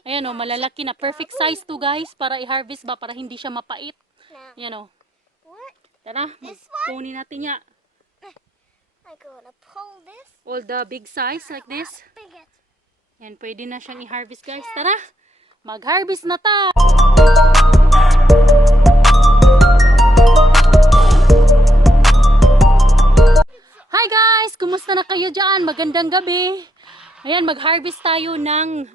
Ayan o, malalaki na. Perfect size to guys para i-harvest ba, para hindi siya mapait. Ayan o. Tara, kunin natin niya. All the big size like this. Ayan, pwede na siyang i-harvest guys. Tara, mag-harvest na ta! Hi guys! Kumusta na kayo dyan? Magandang gabi. Ayan, mag-harvest tayo ng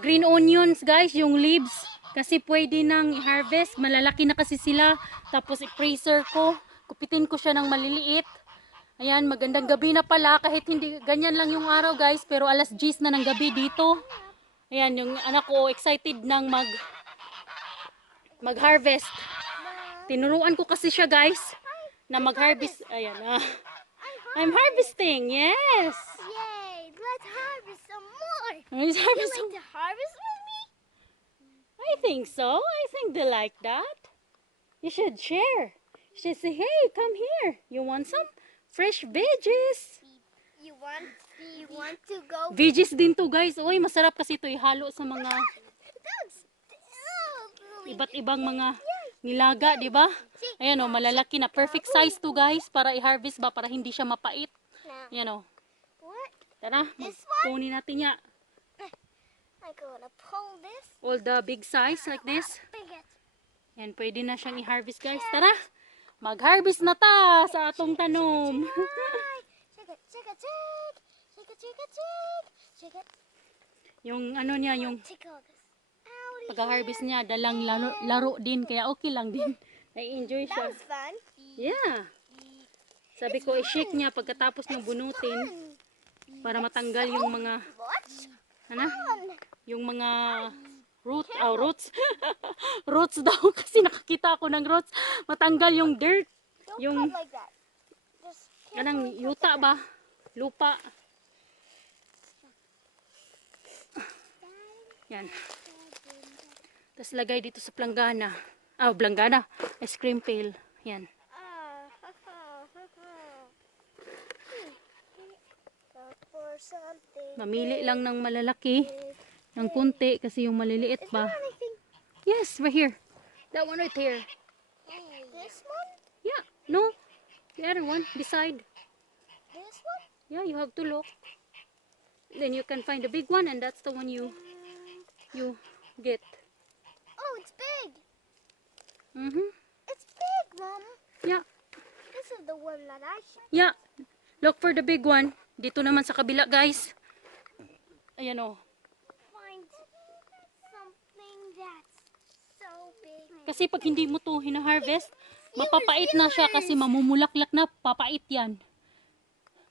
green onions guys, yung leaves. Kasi pwede nang i-harvest. Malalaki na kasi sila. Tapos i-freezer ko. Kupitin ko siya ng maliliit. Ayan, magandang gabi na pala. Kahit hindi ganyan lang yung araw guys. Pero alas 10 na ng gabi dito. Ayan, yung anak ko excited nang mag-harvest. Tinuruan ko kasi siya guys na mag-harvest. Ayan, I'm harvesting, yes. Yay, let's harvest some more. Let's harvest You like to harvest with me? I think so. I think they like that. You should share. You should say, hey, come here. You want some fresh veggies? You want to go? Veggies din to guys. Uy, masarap kasi ito ihalo sa mga iba't ibang mga nilaga, di ba? Ayan o, malalaki na. Perfect size to guys para i-harvest ba, para hindi siya mapait. Ayan o. Tara, kunin natin niya. All the big size like this. Ayan, pwede na siyang i-harvest guys. Tara, mag-harvest na ta sa atong tanom. Yung ano niya, yung pag-harvest niya, dalang laro din, kaya okay lang din. I-enjoy siya. Yeah. Sabi ko, i-shake niya pagkatapos ng bunutin para matanggal yung mga yung mga roots. Roots daw kasi nakakita ako ng roots. Matanggal yung dirt. Yung yuta ba? Lupa. Yan. Tapos lagay dito sa planggana. Planggana. Ice cream pail. Yan. Mamili lang ng malalaki. Ng kunti kasi yung maliliit pa. Yes, right here. That one right here. This one? Yeah. No. The other one. Beside. This one? Yeah, you have to look. Then you can find the big one and that's the one you get. Oh, it's big. It's big, Mom. Yeah. This is the one that I should. Yeah. Look for the big one. Dito naman sa kabila, guys. Ayan o. Find something that's so big. Kasi pag hindi mo to hina-harvest, mapapait na siya kasi mamumulaklak na, papait yan.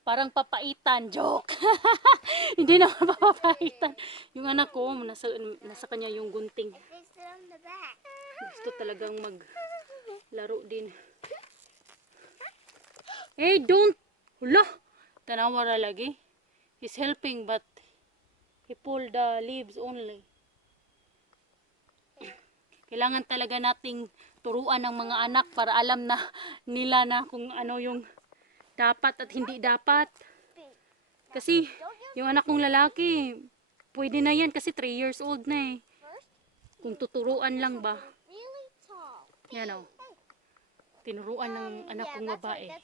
Parang papaitan. Joke. Hindi naman papaitan. Yung anak ko, nasa kanya yung gunting. Gusto talagang maglaro din. Hey, don't! Ula! Tanawara lagi. He's helping but he pulled the leaves only. Kailangan talaga nating turuan ng mga anak para alam na nila na kung ano yung dapat at hindi dapat. Kasi yung anak kong lalaki, pwede na yan kasi 3 years old na eh. Kung tuturuan lang ba. Yan o. Tinuruan ng anak kong babae.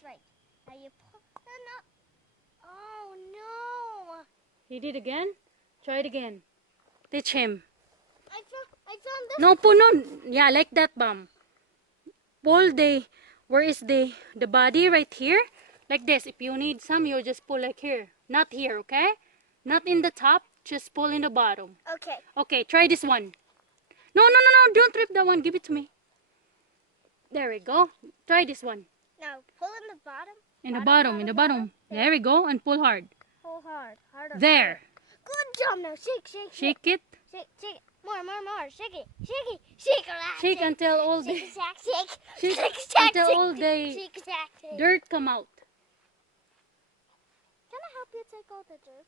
Oh no! He did again? Try it again. Teach him. I found this. No, puno. Yeah, like that, Mom. Pull where is the body? Right here? Like this. If you need some, you just pull like here. Not here, okay? Not in the top. Just pull in the bottom. Okay. Okay, try this one. No. Don't rip that one. Give it to me. There we go. Try this one. Now pull in the bottom. In the bottom. There we go. And pull hard. Pull hard. Harder. There. Good job. Now shake. Shake it. Shake. More. Shake it. Shake until all the until all the dirt come out. Can I help you take all the dirt?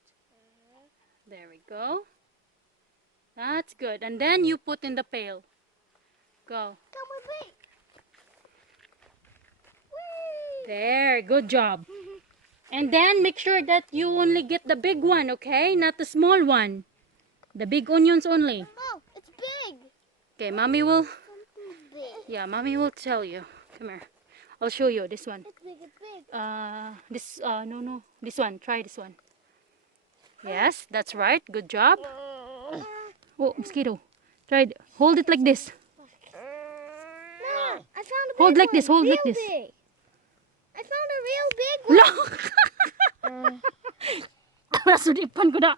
There we go. That's good. And then you put in the pail. Go. Come with me. There. Good job. And then make sure that you only get the big one, okay? Not the small one. The big onions only. Oh, it's big. Okay, mommy will, Something big. yeah, mommy will tell you. Come here. I'll show you this one. It's big. It's big. No, this one. Try this one. Yes, that's right. Good job. Oh, mosquito. Try it. Hold it like this. No, I found a big Hold like one. this. Hold real like this. Big. I found a real big one. Look! Nasudipan ko na.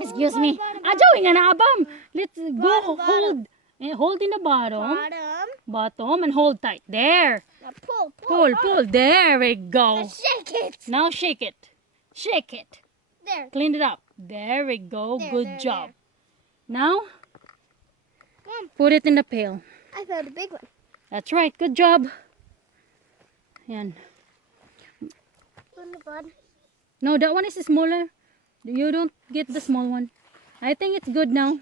Excuse me. Ajawin nga na abam. Let's go. Hold. Hold in the bottom. Bottom. Bottom and hold tight. There. Now pull. Pull, pull. There we go. Now shake it. Now shake it. Shake it. There. Clean it up. There we go. There, Good there, job. there. Now, Come on. put it in the pail. I found a big one. That's right. Good job. Yan. Put in the bottom. No, that one is smaller. You don't get the small one. I think it's good now.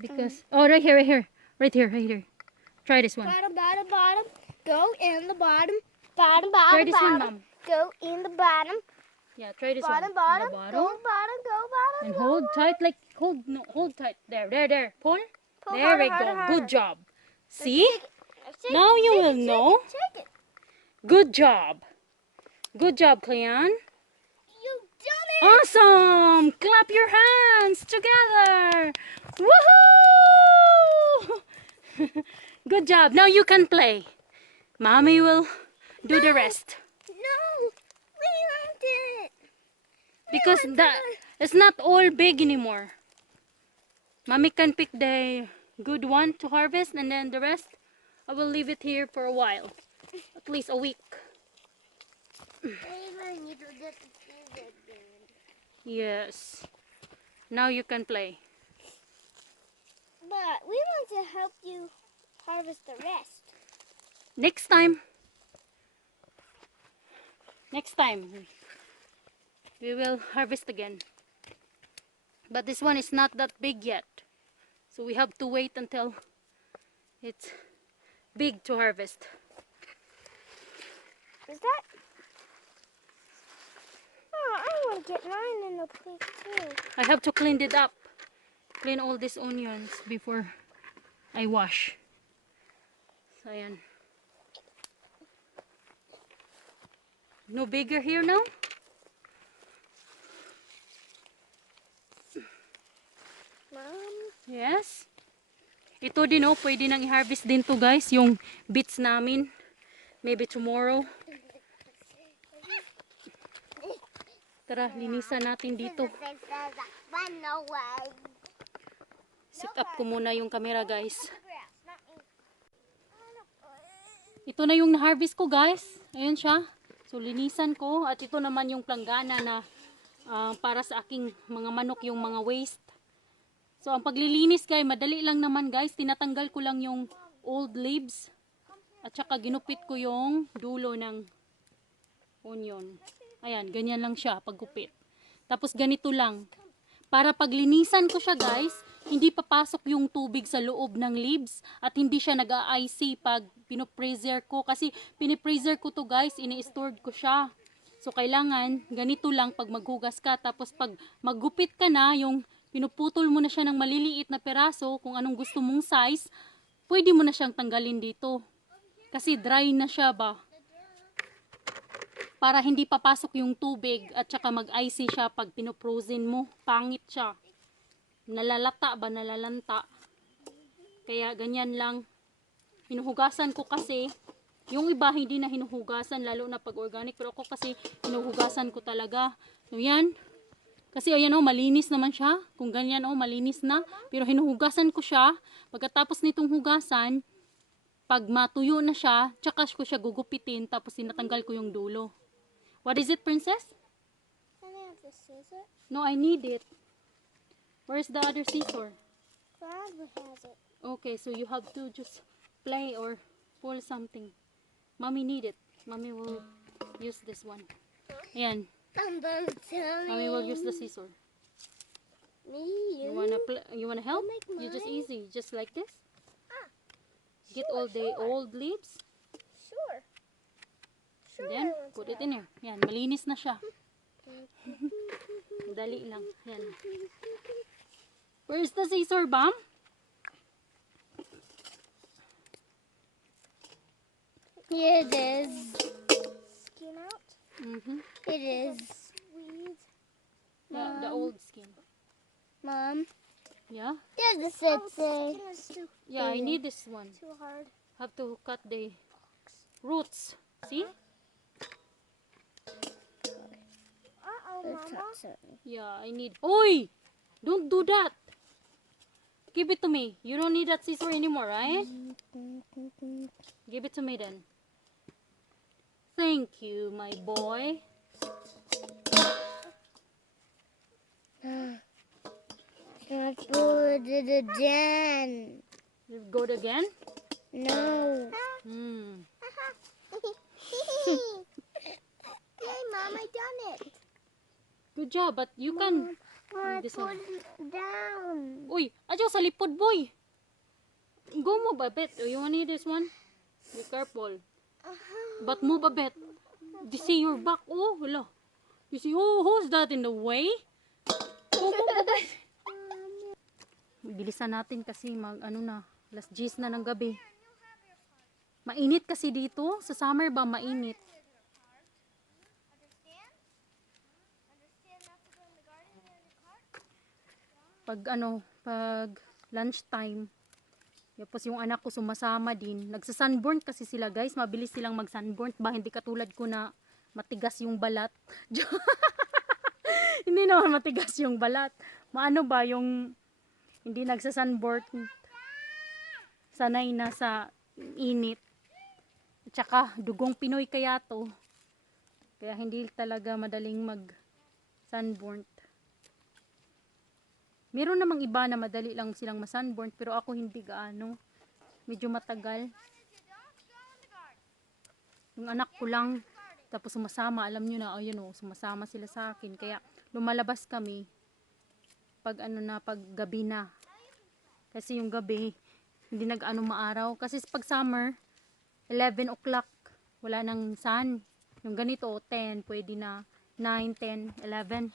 Because, oh, right here, right here. Right here, right here. Try this one. Bottom, bottom, bottom. Go in the bottom. Bottom, bottom, Try this one, bottom. Mom. Go in the bottom. Yeah, try this Bottom, one. bottom. In the Go bottom. bottom. Go bottom. And go hold bottom. tight, like, hold tight. There, there, there. Pull. Pull There harder, we go. harder, harder. Good job. See? Shake Now it, you shake will it, shake know. it, shake it. Good job. Good job, Cleon. You done it. Awesome! Clap your hands together. Woohoo! Good job. Now you can play. Mommy will do the rest. No, we want it. Because that it's not all big anymore. Mommy can pick the good one to harvest, and then the rest I will leave it here for a while. At least a week. Yes. Now you can play. But we want to help you harvest the rest. Next time. Next time. We will harvest again. But this one is not that big yet. So we have to wait until it's big to harvest. Is that? Oh, I want to get mine in the plate too. I have to clean it up. Clean all these onions before I wash. So ayan. No bigger here now? Mom. Yes. Ito din oh, pwede nang i-harvest din to guys, yung beets namin. Maybe tomorrow. Tara, linisan natin dito. Set up ko muna yung camera guys. Ito na yung na-harvest ko guys. Ayan siya. So linisan ko. At ito naman yung planggana na para sa aking mga manok, yung mga waste. So ang paglilinis guys, madali lang naman guys. Tinatanggal ko lang yung old leaves. At saka ginupit ko yung dulo ng onion. Ayan, ganyan lang siya paggupit. Tapos ganito lang. Para paglinisan ko siya guys, hindi papasok yung tubig sa loob ng leaves. At hindi siya nag-a-icy pag pinopreser ko. Kasi pinipreser ko to guys, ini-stored ko siya. So kailangan ganito lang pag maghugas ka. Tapos pag maggupit ka na, yung pinuputol mo na siya ng maliliit na peraso, kung anong gusto mong size, pwede mo na siyang tanggalin dito. Kasi dry na siya ba. Para hindi papasok yung tubig at saka mag-icy siya pag pinoprozen mo. Pangit siya. Nalalata ba, nalalanta. Kaya ganyan lang. Hinuhugasan ko kasi. Yung iba hindi na hinuhugasan, lalo na pag organic. Pero ako kasi hinuhugasan ko talaga. So yan. Kasi ayan oh, malinis naman siya. Kung ganyan oh, malinis na. Pero hinuhugasan ko siya. Pagkatapos nitong hugasan, pag matuyo na siya, tsaka ko siya gugupitin. Tapos tinatanggal ko yung dulo. What is it, princess? Can I have the scissor? No, I need it. Where's the other scissor? Father has it. Okay, so you have to just play or pull something. Mommy need it. Mommy will use this one. Ayan. Mommy will use the scissor. Me, You wanna help? make You just mine. easy, just like this. Get Sure, all the sure. old leaves. Sure. And then put it in here. Yan, malinis na siya. Dali lang. Yan. Where's the scissor, Bam? Here it is. Skin out? It is. Weeds. Yeah, the old skin. Mom, Yeah? there's the skin is too, Yeah, I need this one. too hard. Have to cut the roots. See? Uh-oh, Mama. Yeah, I need. Oi! Don't do that. Give it to me. You don't need that scissor anymore, right? Give it to me then. Thank you, my boy. Not put it again. You go again? No. Hmm. Hey, Mom, I done it. Good job, but you can. I This put one. it down. Uy, adyo sa lipod, boy. Go mo ba, bet? You want need this one? Be careful. But move a bit. You see your back? Oh, hello. You see, oh, who's that in the way? Oh, bilisan natin kasi ano na, alas 10 na ng gabi. Mainit kasi dito. Sa summer ba mainit? Pag lunchtime, tapos yung anak ko sumasama din. Nagsa-sunburn kasi sila, guys. Mabilis silang mag-sunburn ba? Hindi katulad ko na matigas yung balat. Hindi naman matigas yung balat. Maano ba yung hindi nagsa-sunburn? Sanay na sa init. At saka dugong Pinoy kaya to. Kaya hindi talaga madaling mag-sunburn. Meron namang iba na madali lang silang ma-sunburn, pero ako hindi gaano. Medyo matagal. Yung anak ko lang, tapos sumasama, alam nyo na, ayun o, sumasama sila sa akin. Kaya lumalabas kami pag pag gabi na. Kasi yung gabi, hindi nag-ano maaraw. Kasi pag summer, 11 o'clock, wala nang sun. Yung ganito, 10, pwede na 9, 10, 11.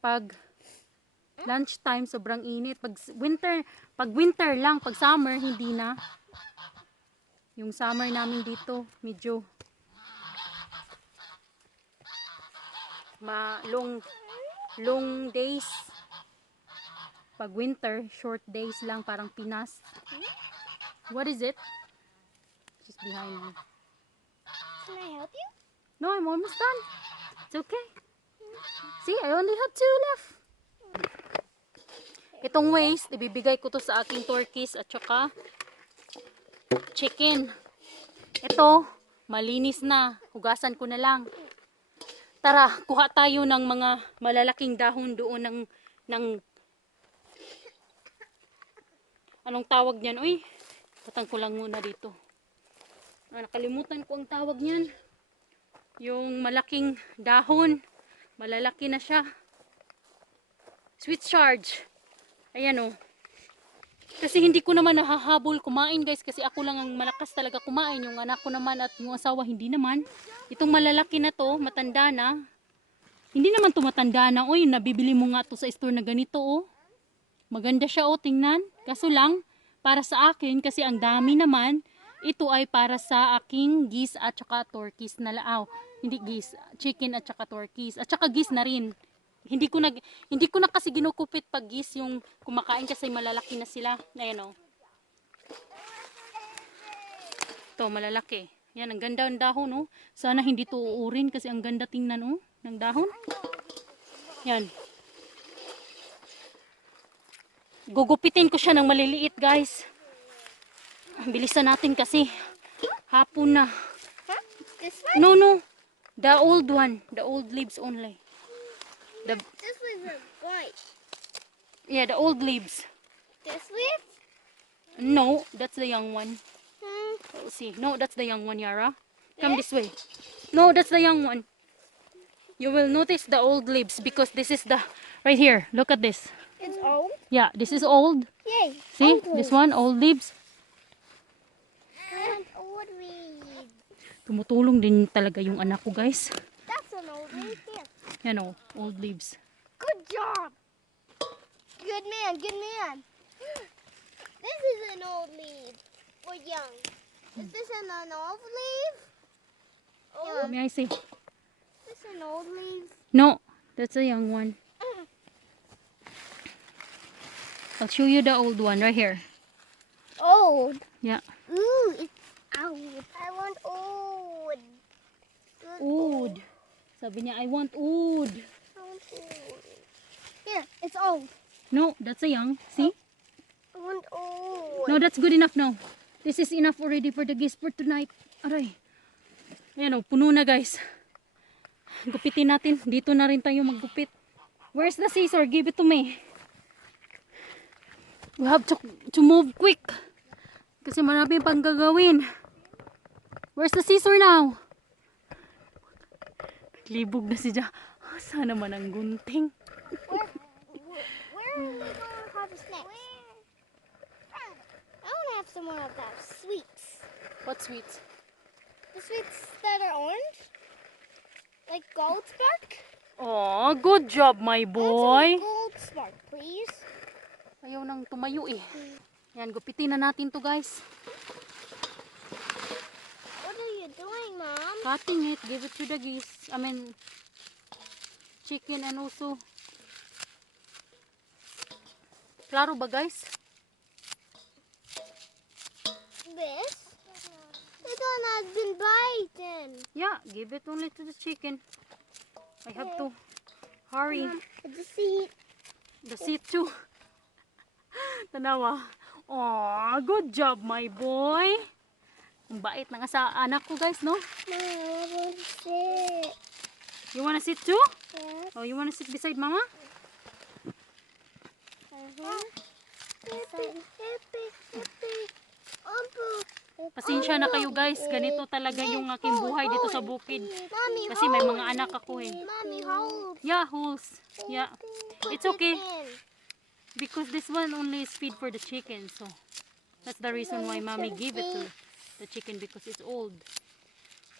Pag lunchtime, sobrang init. Pag winter lang, pag summer, hindi na. Yung summer namin dito, medyo long days. Pag winter, short days lang, parang Pinas. What is it? She's behind me. Can I help you? No, I'm almost done. It's okay. See, I only have 2 left. Itong waste, ibibigay ko to sa aking turkeys at saka chicken. Ito, malinis na. Hugasan ko na lang. Tara, kuha tayo ng mga malalaking dahon doon ng anong tawag niyan? Uy, patang ko lang muna dito. Nakalimutan ko ang tawag niyan. Yung malaking dahon. Malalaki na siya. Sweet charge. Ayan o. Kasi hindi ko naman nahahabol kumain, guys, kasi ako lang ang malakas talaga kumain. Yung anak ko naman at yung asawa hindi naman. Itong malalaki na to, matanda na. Hindi naman to matanda na. Uy, nabibili mo nga to sa store na ganito oh. Maganda siya oh, tingnan. Kaso lang, para sa akin, kasi ang dami naman, ito ay para sa aking geese at saka turkeys na laaw. Hindi geese, chicken at saka turkeys. At saka geese na rin. Hindi ko na kasi ginukupit pag geese yung kumakain kasi malalaki na sila. Ayan o. Ito, malalaki. Yan, ang ganda ng dahon o. Sana hindi to uurin kasi ang ganda tingnan o ng dahon. Yan. Gugupitin ko siya ng maliliit, guys. Bilisan natin kasi hapon na. This one? No. The old one. The old leaves only. This one's a white. Yeah, the old leaves. This leaf? No, that's the young one. Hmm. See, no, that's the young one, Yara. Come this way. No, that's the young one. You will notice the old leaves because this is the right here. Look at this. It's old? Yeah, this is old. Yay. See, old this one, old leaves. and old weed. Tumutulong din talaga yung anak ko, guys. That's an old Right there. You know, old leaves. Good job. Good man, good man. This is an old leaf. Or young. Is this an old leaf? Old? May I see? Is this an old leaf? No, that's a young one. I'll show you the old one right here. Old? Yeah. Ooh, it's old. I want old. Good Oud. Sabi niya, I want oud. I want old. Here, it's old. No, that's a young. See? I want old. No, that's good enough now. This is enough already for the guest for tonight. Aray. Ayan o, puno na guys. Gupitin natin. Dito na rin tayo maggupit. Where's the scissor? Give it to me. We have to move quick. Kasi marami pang gagawin. Where's the scissor now? Libog na siya. Sana man ang gunting. Where are we going to harvest next? I want to have some more of that sweets. What sweets? The sweets that are orange? Like gold spark? Oh, good job my boy. Gold spark, please. Ayaw nang tumayo eh. Yan, gupitin na natin to guys. What are you doing, Mom? Cutting it, give it to the geese. I mean, chicken and also. Klaro ba guys? This? This one has been bitten. Yeah, give it only to the chicken. I have to hurry. The seed. The seat too. Tanawa. Oh, good job my boy. Ang bait na nga sa anak ko guys, no? Mom, I want to sit. You wanna sit too? Yes. Oh, you wanna sit beside mama? Pasensya na kayo guys. Ganito talaga yung aking buhay dito sa bukid. Mommy, Kasi may mga anak ako eh. Mommy, hold. Yeah, holes. Yeah. It's okay. Because this one only is feed for the chicken. So, that's the reason why mommy gave it to the chicken. Because it's old.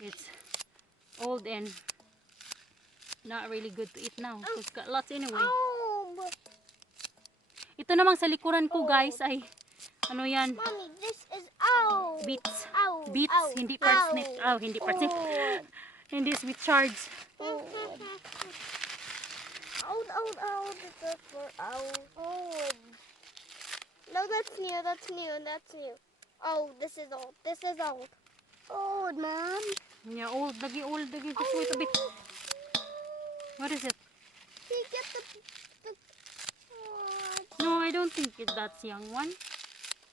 It's old and not really good to eat now. Because got lots anyway. Oh, Ito namang sa likuran ko guys ay ano yan? Mommy, this is old. Beets. Old. Beets, Old. hindi parsnip. Oh, hindi parsnip. Old. Hindi sweet chards. Old. Old. It's good for old. No, that's new. That's new. Oh, this is old. Old, Mom. Yeah, old. Lagi old. Lagi. Just wait a bit. What is it? Can you get the No, I don't think that's young one.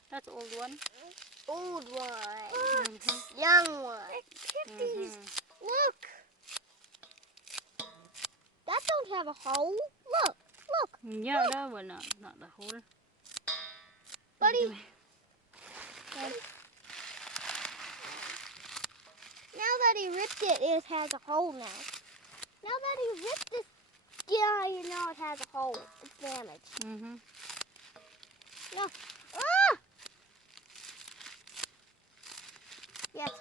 That's old one. old one? Mhm. Young one. These. Look. That don't have a hole. Look. Yeah, that one. Not the whole. Buddy. Now that he ripped it, it has a hole now. Now that he ripped this guy, now it has a hole. It's damaged. Mhm. No. Ah! Yes.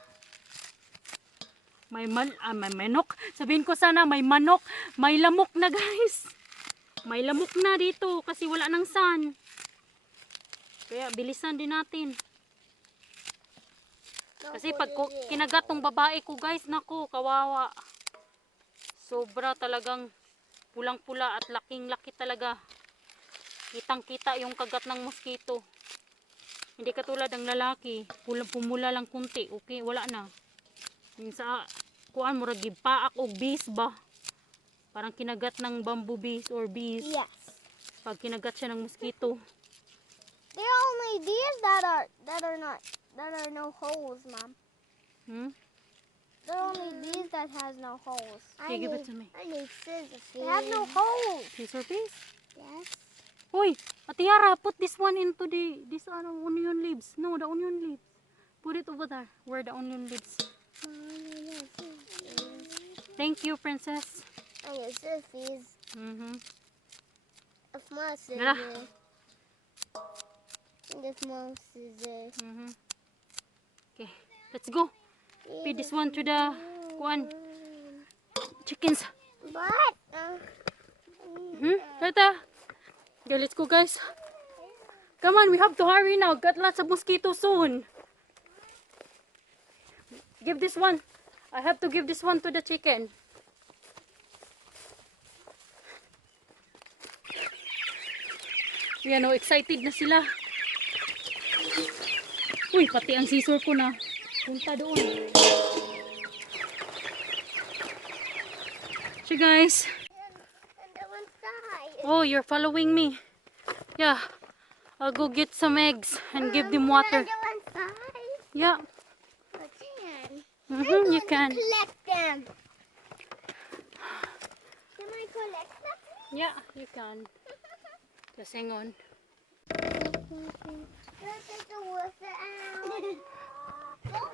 May manok. Sabihin ko sana may manok. May lamok na guys. May lamok na dito kasi wala nang sun. Kaya bilisan din natin. Kasi pag kinagat tong babae ko guys, nako, kawawa. Sobra talagang pulang-pula at laking-laki talaga. Kitang-kita yung kagat ng mosquito. Hindi katulad ng lalaki, pumula lang kunti, okay, wala na. Yung sa kuan mo ragib paak o bees ba? Parang kinagat ng bamboo bees or bees. Yes. Pag kinagat siya ng mosquito. There are only these that are no holes, Mom. Hmm? There are only these that has no holes. Okay, give it to me. I need scissors. They have no holes. Scissor piece? Yes. Hoy, Ate Yara, put this one into this onion leaves. No, the onion leaves. Put it over there, where the onion leaves. Thank you, princess. I need scissors. Mhm. A small Gara. scissors. And a small scissors. Mhm. Okay, let's go. Feed this one to the chickens. But Tata. Okay, let's go, guys. Come on, we have to hurry now. Got lots of mosquitoes soon. Give this one. I have to give this one to the chicken. Yan o, excited na sila. Uy, pati ang scissor ko na. Punta doon. So guys. and the one side. Oh, you're following me. Yeah. I'll go get some eggs and give them water. The one side. Yeah. I can. You can. Collect them. Can I collect them? Yeah, you can. Just hang on. Let's get the water out.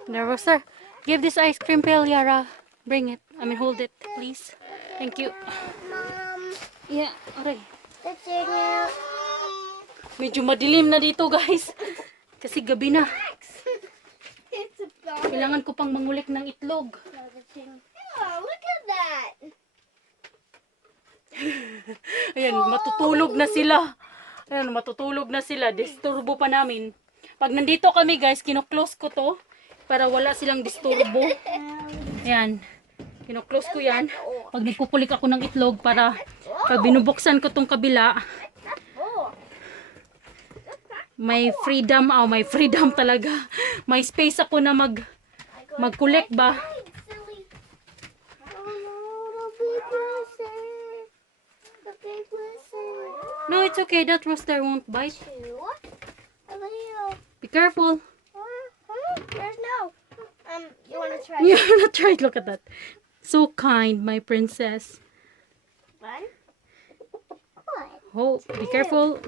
There, Roster. Give this ice cream pail, Yara. Bring it. I mean, hold it, please. Thank you. Mom, Yeah, okay. let's take it. Medyo madilim na dito, guys. Kasi gabi na. It's a ball. Kailangan ko pang mangulik ng itlog. Oh, look at that. Ayan, matutulog na sila. Ayan, matutulog na sila. Disturbo pa namin. Pag nandito kami, guys, kino-close ko to para wala silang disturbo. Ayan. Kino-close ko yan. Pag nagkukulik ako ng itlog para pag binubuksan ko tong kabila, may freedom. Oh, may freedom talaga. May space ako na mag-collect ba? Silly. Oh no, the big person. The big person. No, it's okay. That rooster won't bite. Two. A little. Be careful. There's no. You want to try? You're not right. Look at that. So kind, my princess. One. What? Oh, be careful.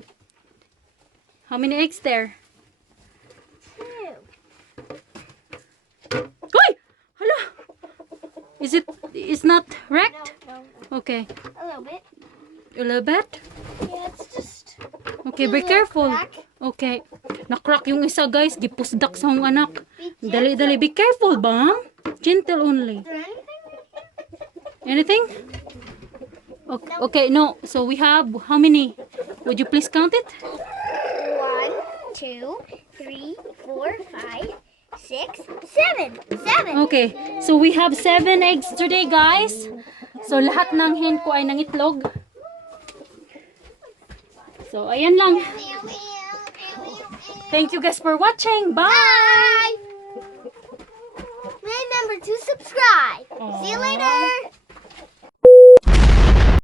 How many eggs there? Two. Hoy! Hala! It's not wrecked? No. Okay. A little bit. A little bit? Yeah, it's just. Okay, be little careful. crack. Okay. Nakrak yung isa, guys. Gipusdak sa akong anak. Be Dali, dali. Be careful, bang? Gentle only. Is there anything? Anything? Okay, okay, no. So we have, how many? Would you please count it? 1, 2, 3, 4, 5, 6, 7. 7. Okay. So we have 7 eggs today, guys. So lahat ng hen ko ay nangitlog. So ayan lang. Thank you guys for watching. Bye! Bye. Remember to subscribe. See you Aw. later.